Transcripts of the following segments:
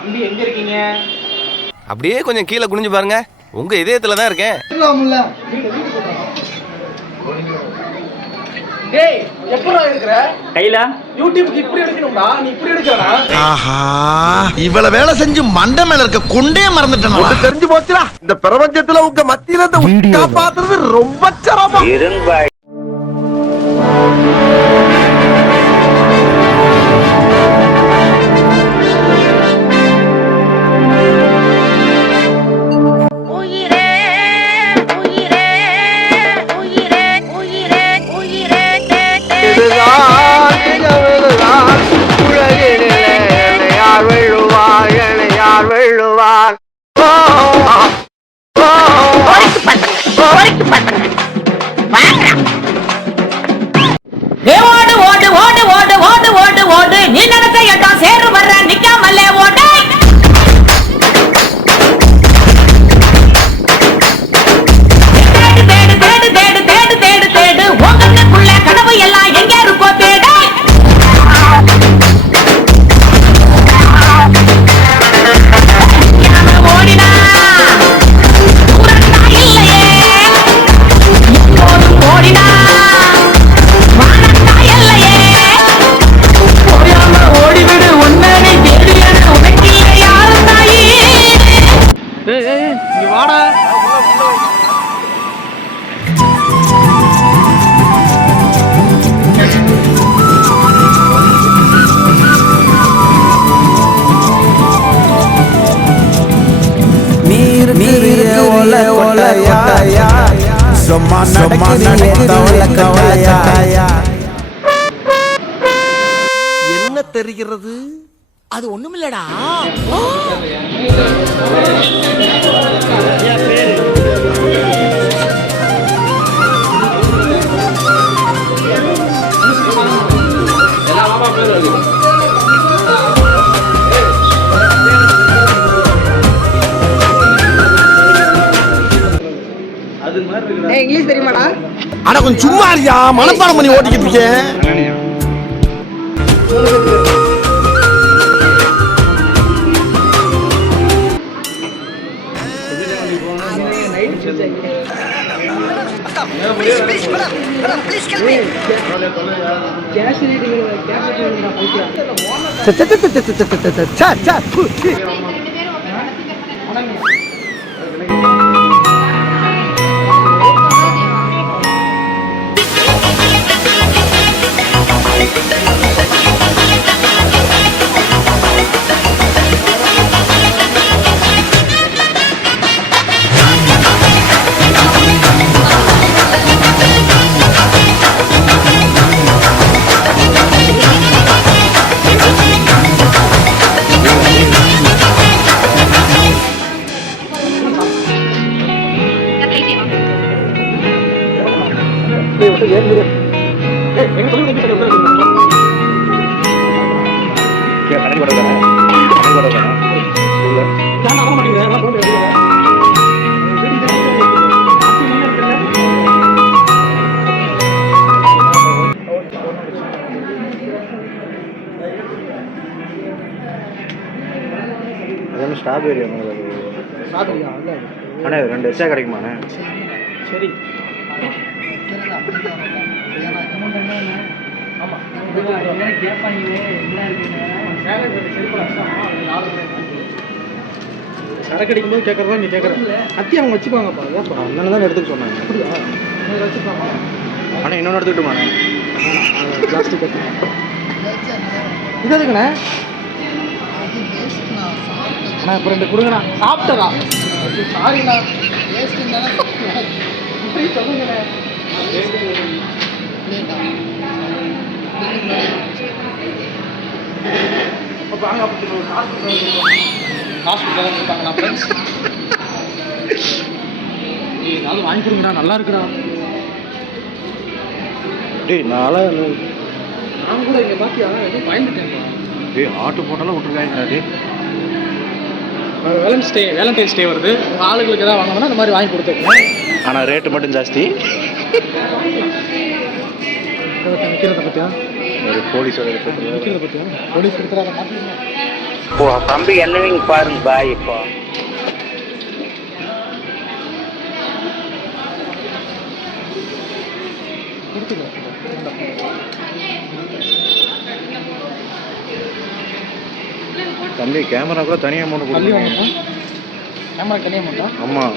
தம்பி எங்க இருக்கீங்க? அப்படியே கொஞ்சம் கீழே குனிஞ்சு பாருங்க, உங்க இதயத்துல தான் இருக்கேன். டேய் எப்பறா இருக்கற? கையில யூடியூப்க்கு இப்படி எடுக்கணும்டா, நீ இப்படி எடுக்கறடா. ஆஹா, இவ்வளவு வேலை செஞ்சு மண்டை மேல இருக்க குண்டே மறந்துட்டேன். ஒண்ணு தெரிஞ்சு போச்சுடா, இந்த பிரபஞ்சத்துல உங்க மத்தியில இந்த காப்பாத்துறது ரொம்ப சிரமம். நீ நடத்த எட்டாம் சேரு வர்ற நிக்காமலே ஓடு. தேடு தேடு தேடு தேடு தேடு தேடு தேடு உங்களுக்குள்ள கனவு எல்லாம் எங்க இருக்கோ தேடு. ஓடினா தூரத்தா இல்லையே, இப்போதும் ஓடினா வானத்தா இல்லையே. ஓடிவிடு உன்னை தேடி உனக்கு யாரு தாயி. இங்க வாடா. நீர் நீர் ஓல ஓலையா சும்மா நடக்குது கவலையா. என்ன தெரிகிறது? அது ஒண்ணுமில்லடா. இங்கிலீஷ் தெரியுமாடா? அட கொஞ்சம் சும்மா இருக்கியா, மனப்பாடம் பண்ணி ஓட்டிக்கிட்டு இருக்கேன். ஸ்ட்ராபெரி அண்ணே 2 எச்சா கிடைக்குமாண்ணே? சரி சரக்கு அடிக்கும்போது கேட்கறதா நீ கேட்கற கத்தி அவங்க வச்சுப்பாங்கப்பா. அதனால தான் எடுத்துக்க சொன்னாங்க. அப்படியா? வச்சுப்பாங்க. ஆனால் இன்னொன்று எடுத்துக்கிட்டுமாண்ணே? பிளாஸ்டிக் கத்தி இது எதுக்குண்ணே? அண்ணா இப்போ 2 கொடுங்கண்ணா. சாப்பிட்டதா? சாரிண்ணா, இப்படி சொல்லுங்கண்ணே. வாங்க ஹாஸ்பிட்டல் இருக்காங்கண்ணா ஃப்ரெண்ட்ஸ். ஏதாவது வாங்கி கொடுங்கண்ணா, நல்லா இருக்குண்ணா. டேய் நான் கூட இங்கே பார்த்தியா எதுவும் பயந்துட்டேன்ப்பா. டேய் ஆட்டு போட்டாலும் விட்டுருக்காங்க. டே வேலண்டைன்ஸ் டே வருது. உங்கள் ஆளுங்களுக்கு எதாவது வாங்கணும்னா இந்த மாதிரி வாங்கி கொடுத்துருக்கேன். ஆனால் ரேட்டு மட்டும் ஜாஸ்தி. நிற்கிறத பற்றியா? போலீஸோட நிற்கிறத பற்றியா? போலீஸ் எடுத்துகிற அதை மாற்றிக்கணும். தம்பி என்னவீங்க பாருங்க பாய் இப்போ தம்பி கேமரா கூட தனியாக அமௌண்ட் பள்ளி கொடுங்க. வாங்கணும் கேமரா தனியாக மாட்டோம். ஆமாம்.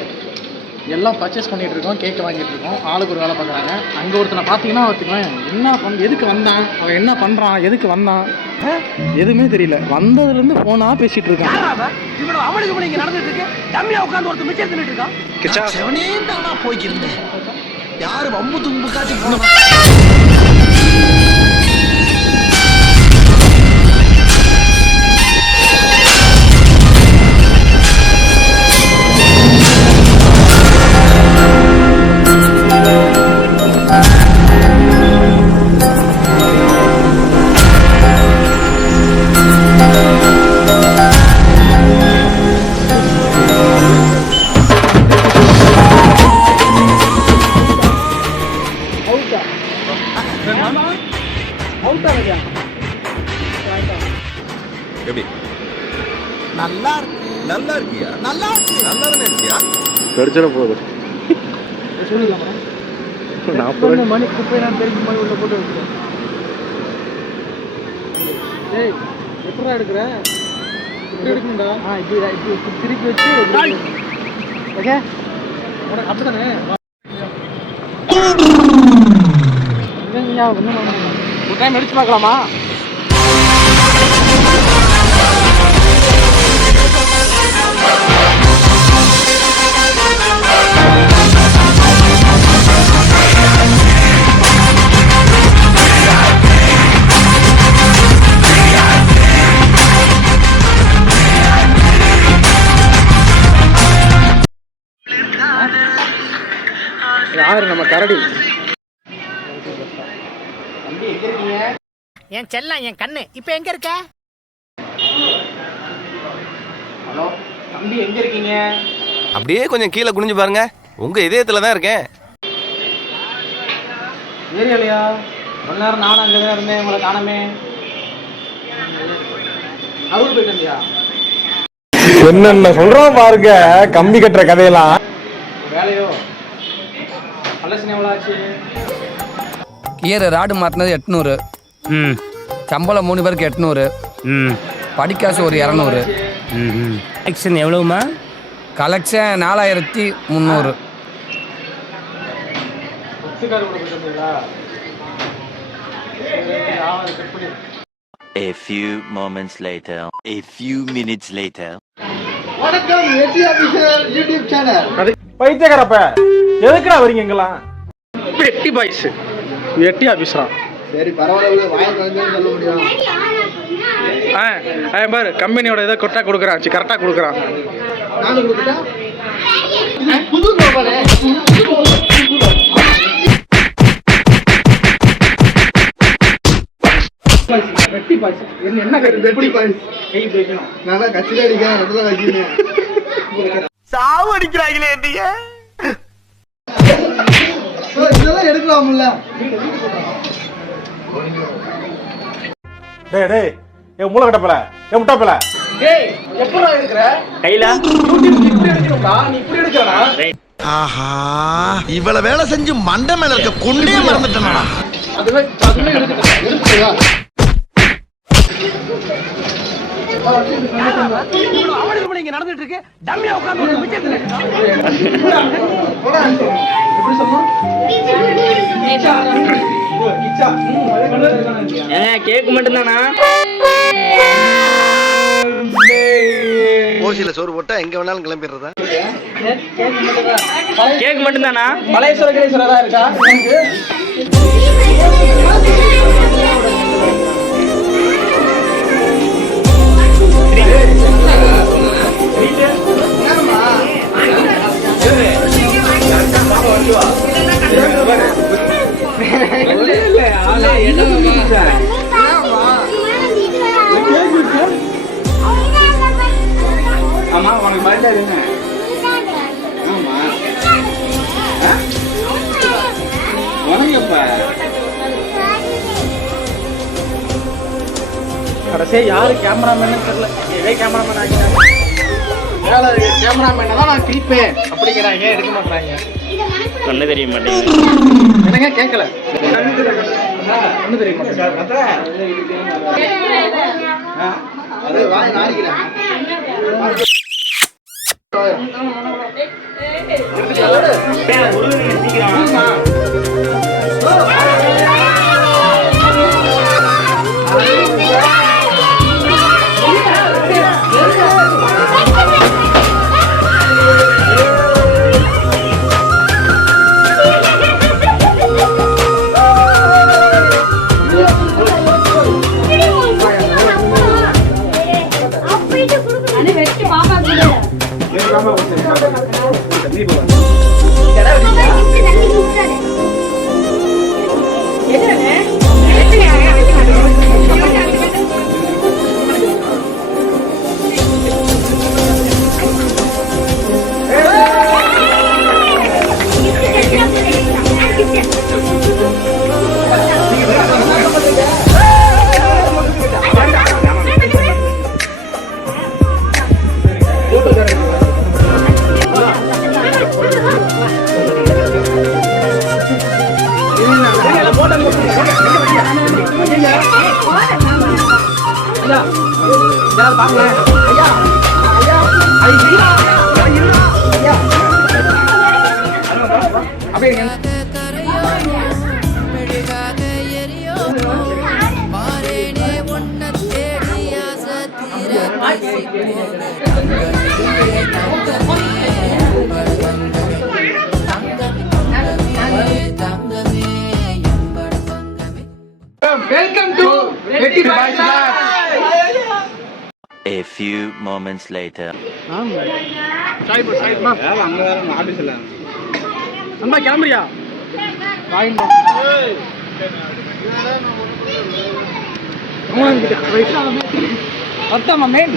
எல்லாம் பர்ச்சேஸ் பண்ணிட்டு இருக்கோம், கேக் வாங்கிட்டு இருக்கோம், ஆளுக்கு ஒரு வேலை பார்க்குறாங்க. அங்கே ஒருத்தனை பார்த்தீங்கன்னா வச்சுக்கோங்க, என்ன எதுக்கு வந்தான், அவன் என்ன பண்ணுறான், எதுக்கு வந்தான், எதுவுமே தெரியல. வந்ததுலேருந்து ஃபோனாக பேசிகிட்டு இருக்கான். இவ்வளவு அமலுக்கு இங்க நடந்துட்டு இருக்கு. டம்மியா உட்கார்ந்து ஒருத்தர் மிச்சம் தின்னுட்டு இருக்கான். கிச்சா செவனே தானா போய்க்கிருந்தேன். யாரு வம்பு தும்பு காட்டி போன எப்படி நல்லா இருக்கு. நல்லா இருக்கியா? நல்லா இருக்கு. நல்லா தானே இருக்கியா? கடிச்சிட போகுது. சொல்லிடலாமா? 40 மணி குப்பை நான் தெரிஞ்ச மாதிரி உள்ள போட்டு வச்சுருக்கேன். ஏய் எப்படா எடுக்கிற? இப்படி எடுக்கணும்டா. இப்படி திருப்பி வச்சு ஓகே உனக்கு அப்படித்தானே இல்லைங்கய்யா, ஒன்றும் ஒரு டைம் அடிச்சு பார்க்கலாமா? யாரு நம்ம கரடி? தம்பி எங்க இருக்கீங்க? என் செல்லம் என் கண்ணு இப்ப எங்க இருக்க? ஹலோ தம்பி எங்க இருக்கீங்க? அப்படியே கொஞ்சம் கீழே குனிஞ்சு பாருங்க, உங்க இதயத்துல தான் இருக்கேன். ஏரியாலையா? கொஞ்ச நேரம் நானும் அங்கே தான் இருந்தேன், உங்களை காணமே. அவரு போயிட்டு இருந்தியா? என்னென்ன சொல்றோம் பாருங்க, கம்பி கட்டுற கதையெல்லாம். வேலையோ கலெக்ஷன் எவ்வளோ ஆச்சு? கியர் ராடு மாற்றினது 800. சம்பளம் 3 பேருக்கு 800. படிக்காசு ஒரு 200. ஆக்ஷன் எவ்வளவுமா? கலெக்ஷன் 4300. ஒத்துக்காரு கூட போயிட்டு வந்தீங்களா? கட் பண்ணி. A few moments later, a few minutes later. வணக்கம், எட்டி ஆபீசர் யூடியூப் சேனல். பைத்தியக்காரப்ப எதுக்குடா வரீங்க இங்கெல்லாம்? எட்டி பாய்ஸ் எட்டி ஆபீஸ்ரா. சரி பரவாயில்ல, வாய் குழந்தைன்னு சொல்ல முடியும். பாரு கம்பெனியோட இதை கொட்டா கொடுக்குறான், கரெக்டாக கொடுக்குறான். நானும் கொடுத்துட்டா புது கோபாலே. வெட்டி பாய்ஸ் என்ன வெட்டி பாய்ஸ் கை வைக்கணும். நான் கட்சியில் அடிக்கிறேன், இடத்துல வைக்கிறேன். சாவு அடிக்கிறாங்களே நீங்க. இதெல்லாம் எடுக்கலாம்ல. டேய் டேய் ஏ மூளை கட்டப்பல, ஏ முட்டாப்பல. டேய் எப்பறா எடுக்கற? கையில யூடியூப் இப்படி எடுக்கறடா, நீ இப்படி எடுக்கறடா. ஆஹா, இவ்வளவு வேலை செஞ்சு மண்டை மேல இருக்க கொண்டே மறந்துட்டேனா? அதுவே எடுத்துக்கா. அமலுக்கு இங்க நடந்துட்டு இருக்கு. டம்மியா உட்கார்ந்து ஒருத்தர் மிச்சம் தின்னுட்டு இருக்கான். எப்படி சொல்லணும்? கேக் மட்டும் தானா? ஓசியில சோறு போட்டா எங்க வேணாலும் கிளம்பிடுறதா? கேக் மட்டும் தானா? பழைய சுரகேஸ்வரரா இருக்கா? ஆமா உனக்கு பர்த்டே என்ன? ஆமா உனக்கு எப்ப? கடைசியாக யார் கேமராமேனு தெரியல, இதே கேமராமேன் ஆகிட்டாங்க. வேலை கேமராமேனை தான் நான் கிளிப்பேன் அப்படிங்கிறாங்க, எடுக்க மாட்டாங்க. கண்ணு தெரிய மாட்டேங்குது. என்னங்க கேட்கல? ஒன்றும் தெரிய மாட்டேங்குது. Welcome to Betty Boys Vlog. A few moments later. அம்மா கிளம்புறியா?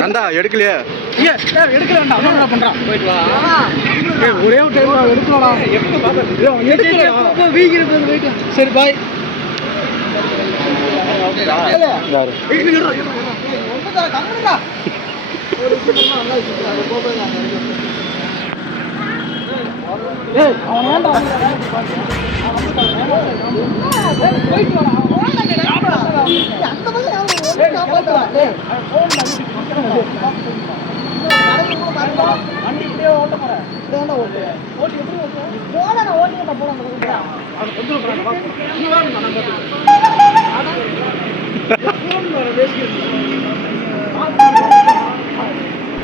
நந்தா எடுக்கலையா? எடுக்கல வேண்டாம், என்ன பண்றான்? போயிட்டு வா. ஒரே ஒரு டைம் எடுக்கலடா. சரி பாய்.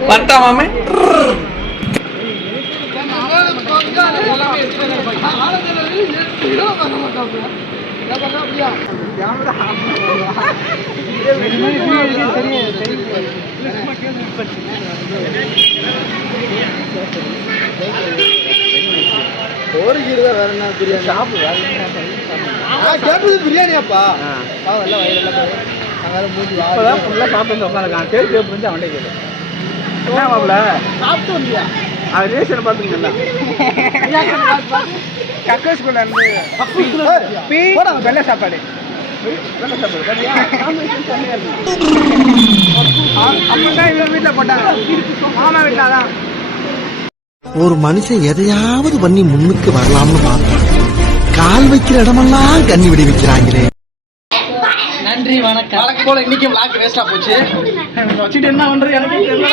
பட்டாமே பிரியாணியாப்பா சாப்பிட்டு வந்தியா? அது ரேஷன் பாத்துக்கல. கக்கஸ்குள்ள இருந்து வெள்ளை சாப்பாடு அப்பதான் இவங்க வீட்டுல போட்டாங்க, மாமா வீட்டுல. அதான் ஒரு மனுஷன் எதையாவது பண்ணி முன்னுக்கு வரலாம்னு பார்த்தான், கால் வைக்கிற இடமெல்லாம் கண்ணி விடி வைக்கிறாங்களே. நன்றி, வணக்கம். வழக்கம் போல இன்னைக்கு விளாக் வேஸ்டா போச்சு. வச்சுட்டு என்ன பண்றது எனக்கு தெரியல.